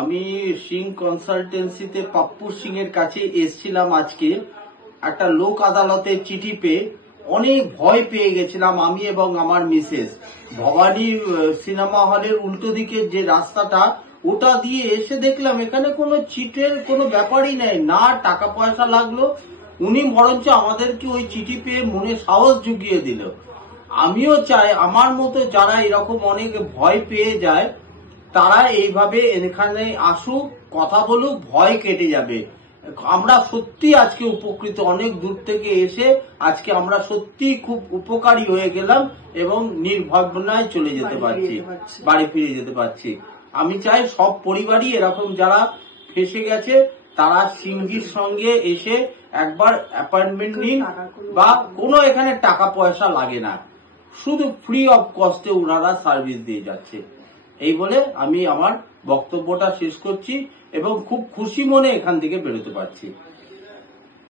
আমি সিং কনসালটেন্সিতে পাপ্পু সিং এর কাছে এসেছিলাম আজকে একটা লোক আদালতের চিঠি পেয়ে। অনেক ভয় পেয়ে গেছিলাম আমি এবং আমার মিসেস। ভবানী সিনেমা হলের উল্টো দিকের যে রাস্তাটা, ওটা দিয়ে এসে দেখলাম এখানে কোনো চিটের কোনো ব্যাপারই নেই, না টাকা পয়সা লাগলো। উনি বরঞ্চ আমাদেরকে ওই চিঠি পেয়ে মনে সাহস জুগিয়ে দিল। আমিও চাই আমার মতো যারা এরকম অনেক ভয় পেয়ে যায় তারা এইভাবে এখানে আসুক, কথা বলুক, ভয় কেটে যাবে। আমরা সত্যি আজকে উপকৃত, অনেক দূর থেকে এসে আজকে আমরা সত্যি খুব উপকারী হয়ে গেলাম এবং নির্ভাবনায় চলে যেতে পারছি, বাড়ি ফিরে যেতে পারছি। আমি চাই সব পরিবারই এরকম যারা ফেসে গেছে তারা সিংজির সঙ্গে এসে একবার অ্যাপয়েন্টমেন্ট নিন, বা কোনো এখানে টাকা পয়সা লাগে না, শুধু ফ্রি অফ কস্টে ওনারা সার্ভিস দিয়ে যাচ্ছে। এই বলে আমি আমার বক্তব্যটা শেষ করছি এবং খুব খুশি মনে এখান থেকে বেরোতে পারছি।